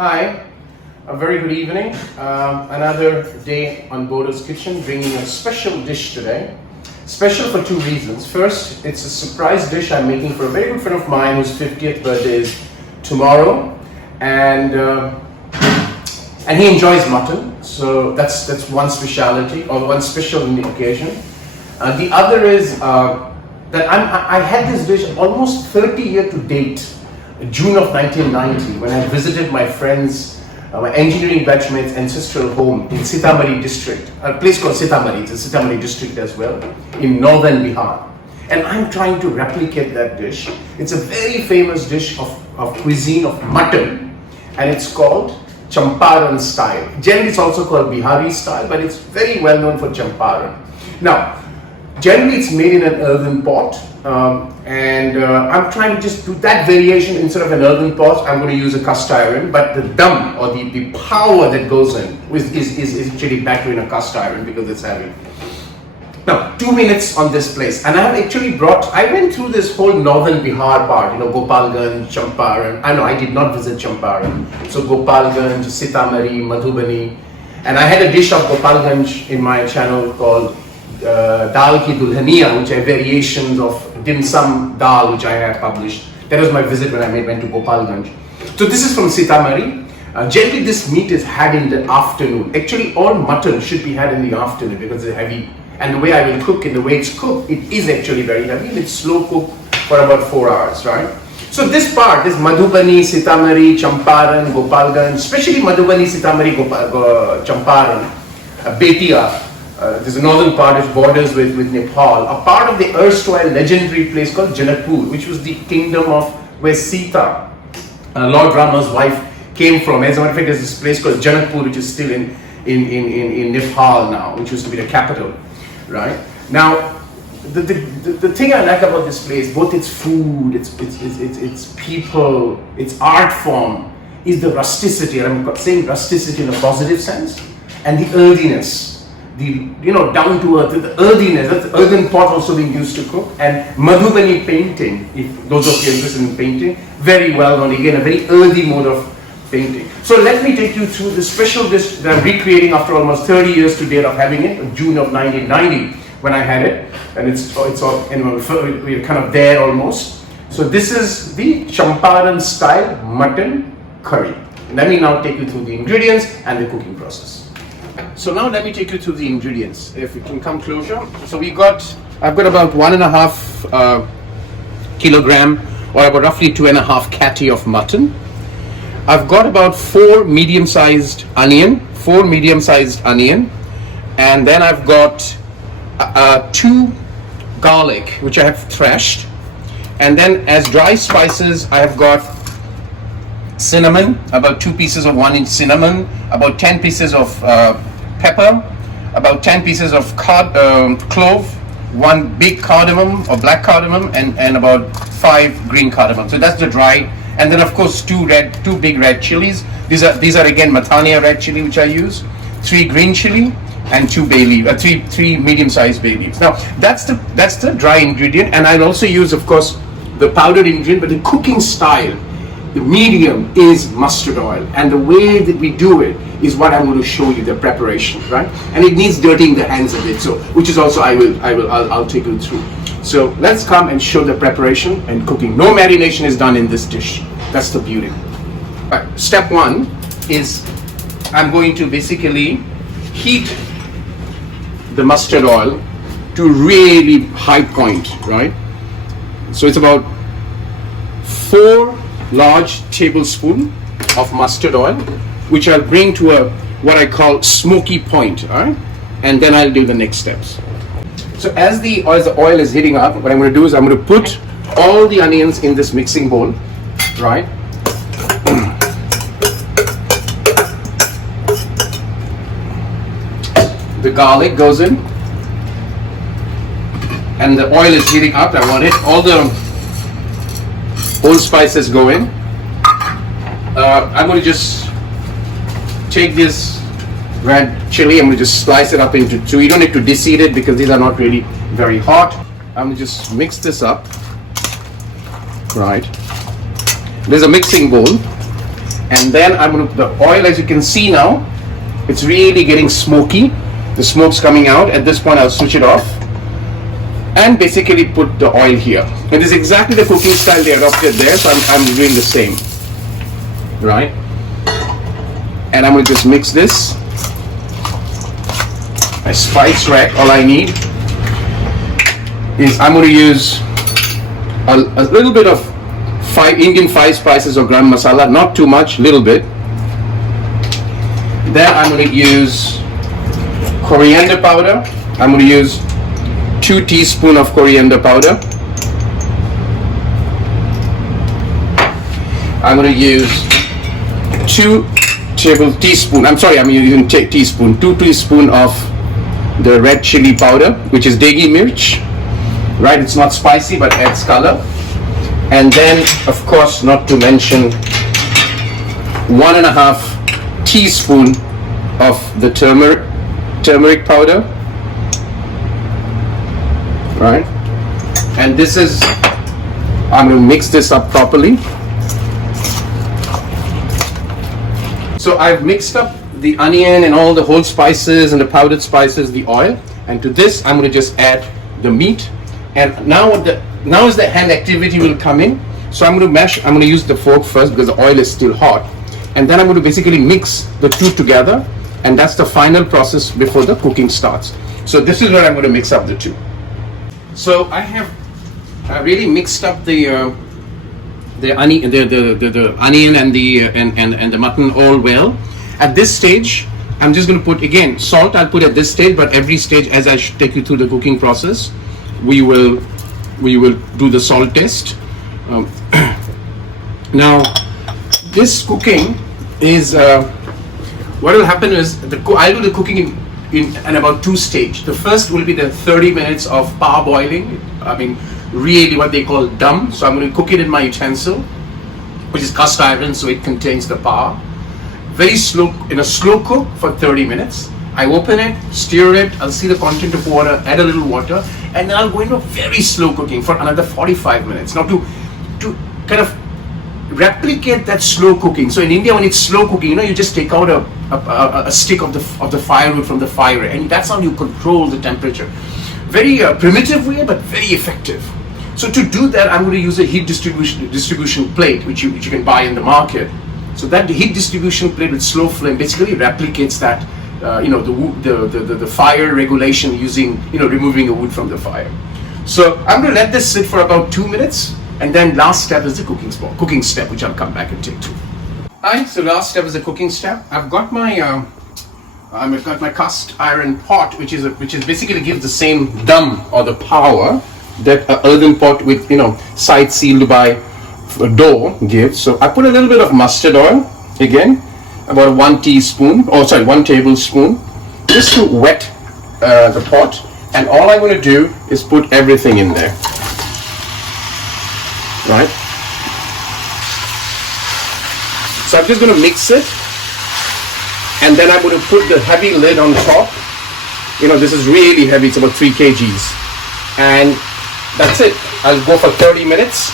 Hi, a very good evening. Another day on Bordo's Kitchen, bringing a special dish today. Special for two reasons. First, it's a surprise dish I'm making for a very good friend of mine whose 50th birthday is tomorrow, and he enjoys mutton, so that's one speciality or one special occasion. The other is that I had this dish almost 30 years to date. June of 1990, when I visited my friends, my engineering batchmates' ancestral home in Sitamarhi district, a place called Sitamarhi, it's a Sitamarhi district as well, in northern Bihar. And I'm trying to replicate that dish. It's a very famous dish of cuisine of mutton, and it's called Champaran style. Generally it's also called Bihari style, but it's very well known for Champaran. Now, generally it's made in an earthen pot, I'm trying to just do that variation. Instead of an earthen pot, I'm going to use a cast iron, but the dum or the power that goes in is actually better in a cast iron because it's heavy. Now, 2 minutes on this place, and I have actually I went through this whole northern Bihar part, Gopalganj, Champaran. I did not visit Champaran. So Gopalganj, Sitamarhi, Madhubani, and I had a dish of Gopalganj in my channel called Dal Ki Dulhaniya, which are variations of dim sum dal, which I have published. That was my visit when I went to Gopalganj. So this is from Sitamarhi. Generally this meat is had in the afternoon. Actually all mutton should be had in the afternoon because it's heavy. And the way I will cook, in the way it's cooked, it is actually very heavy, and it's slow cooked for about 4 hours, right? So this part, this Madhubani, Sitamarhi, Champaran, Gopalganj, especially Madhubani, Sitamarhi, Champaran, Betia, there's a northern part which borders with Nepal, a part of the erstwhile legendary place called Janakpur, which was the kingdom of where Sita, Lord Rama's wife, came from. As a matter of fact, there's this place called Janakpur, which is still in Nepal now, which used to be the capital, right? Now, the thing I like about this place, both its food, its people, its art form, is the rusticity. And I'm saying rusticity in a positive sense, and the earthiness. Down to earth, the earthiness, that's earthen pot also being used to cook, and Madhubani painting, if those of you are interested in painting, very well known, again a very earthy mode of painting. So let me take you through the special dish that I'm recreating after almost 30 years to date of having it, June of 1990 when I had it, and it's all, we're kind of there almost. So this is the Champaran style mutton curry. Let me now take you through the ingredients and the cooking process. So now let me take you through the ingredients. If you can come closer. So I've got about 1.5 kilogram or about roughly 2.5 kg of mutton. I've got about 4 medium-sized onion, and then I've got 2 garlic, which I have threshed, and then as dry spices I have got cinnamon, about 2 pieces of 1-inch cinnamon, about 10 pieces of pepper, about 10 pieces of clove, 1 big cardamom or black cardamom, and about 5 green cardamom. So that's the dry, and then of course 2 big red chilies. These are again Mathania red chili which I use, 3 green chili, and 2 bay leaves, 3 medium-sized bay leaves. Now that's the dry ingredient, and I'll also use of course the powdered ingredient, but the cooking style, the medium, is mustard oil, and the way that we do it is what I'm going to show you, the preparation, right? And it needs dirtying the hands a bit, so which is also I'll take you through. So let's come and show the preparation and cooking. No marination is done in this dish. That's the beauty. Right. Step 1 is I'm going to basically heat the mustard oil to really high point, right? So it's about 4 large tablespoons of mustard oil, which I'll bring to what I call smoky point, all right? And then I'll do the next steps. So as the oil is heating up, what I'm going to do is I'm going to put all the onions in this mixing bowl, right? The garlic goes in, and the oil is heating up. I want it. All the whole spices go in. I'm going to just take this red chili, I'm going to just slice it up into 2. You don't need to deseed it because these are not really very hot. I'm going to just mix this up. Right. There's a mixing bowl, And then I'm going to put the oil. As you can see now, it's really getting smoky. The smoke's coming out. At this point, I'll switch it off and basically put the oil here. It is exactly the cooking style they adopted there, so I'm doing the same, right? And I'm going to just mix this. My spice rack, all I need is I'm going to use a little bit of Indian 5 spices or garam masala, not too much, little bit. Then I'm going to use coriander powder. I'm going to use 2 teaspoons of coriander powder. I'm going to use 2 teaspoons of the red chilli powder, which is deghi mirch, right? It's not spicy but adds color. And then, of course, not to mention 1.5 teaspoon of the turmeric powder, right? And this is, I'm going to mix this up properly. So I've mixed up the onion and all the whole spices and the powdered spices, the oil, and to this I'm going to just add the meat. And now is the hand activity will come in. So I'm going to mash. I'm going to use the fork first because the oil is still hot, and then I'm going to basically mix the two together, and that's the final process before the cooking starts. So this is where I'm going to mix up the two. So I have really mixed up the onion, the onion and the mutton all well. At this stage, I'm just going to put again salt. I'll put at this stage, but every stage as I take you through the cooking process, we will do the salt test. Now, this cooking is what will happen is I'll do the cooking in about 2 stages. The first will be the 30 minutes of parboiling. I mean, really what they call dum. So I'm going to cook it in my utensil, which is cast iron, so it contains the par. Very slow, in a slow cook for 30 minutes. I open it, stir it, I'll see the content of water, add a little water, and then I'll go into very slow cooking for another 45 minutes. Now to kind of replicate that slow cooking. So in India, when it's slow cooking, you just take out a stick of the firewood from the fire, and that's how you control the temperature. Very primitive way, but very effective. So to do that, I'm going to use a heat distribution plate, which you can buy in the market. So that heat distribution plate with slow flame basically replicates that, the fire regulation using, removing the wood from the fire. So I'm going to let this sit for about 2 minutes, and then last step is the cooking step, which I'll come back and take to. Alright, so last step is the cooking step. I've got my cast iron pot, which basically gives the same dum or the power that an earthen pot with side sealed by dough gives. So I put a little bit of mustard oil, again about 1 tablespoon, just to wet the pot. And all I'm going to do is put everything in there, right? So I'm just going to mix it, and then I'm going to put the heavy lid on top. This is really heavy, it's about 3 kgs, and that's it. I'll go for 30 minutes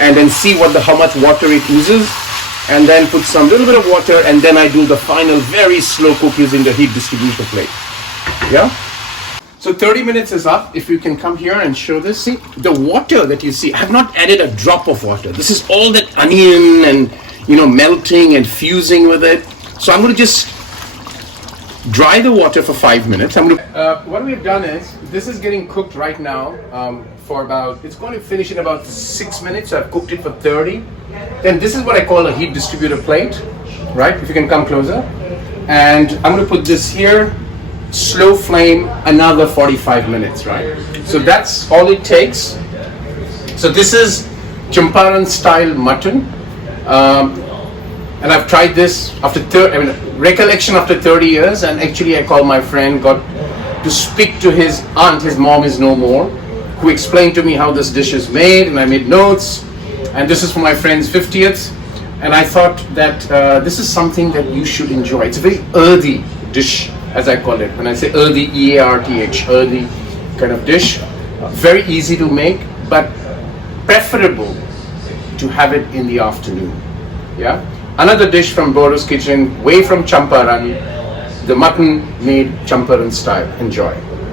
and then see how much water it oozes, and then put some little bit of water, and then I do the final very slow cook using the heat distribution plate. Yeah. So 30 minutes is up. If you can come here and show this, see the water that you see. I have not added a drop of water. This is all that onion and melting and fusing with it. So I'm going to just dry the water for 5 minutes. What we've done is, this is getting cooked right now it's going to finish in about 6 minutes. So I've cooked it for 30. Then this is what I call a heat distributor plate, right? If you can come closer. And I'm going to put this here, slow flame, another 45 minutes, right? So that's all it takes. So this is Champaran style mutton. And I've tried this after recollection after 30 years, and actually I called my friend, got to speak to his aunt, his mom is no more, who explained to me how this dish is made, and I made notes, and this is for my friend's 50th, and I thought that this is something that you should enjoy. It's a very earthy dish, as I call it. When I say earthy, E-A-R-T-H, earthy kind of dish, very easy to make, but preferable to have it in the afternoon. Yeah. Another dish from Bordo's kitchen, way from Champaran, the mutton made Champaran style. Enjoy.